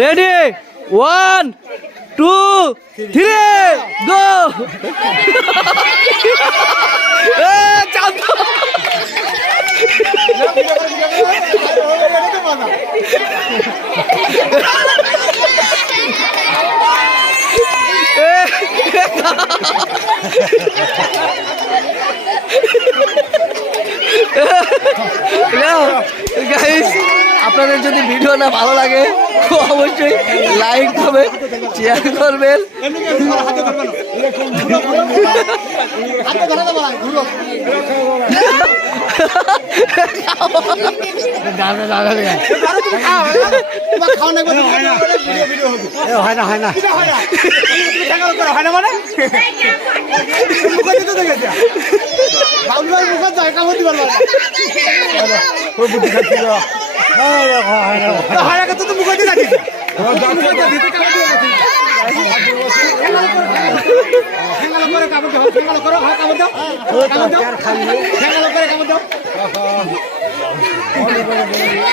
ready 1 2 3 গো চাঁদ guys আপনাদের যদি ভিডিও না ভালো লাগে তো অবশ্যই লাইক করবেন শেয়ার করবেন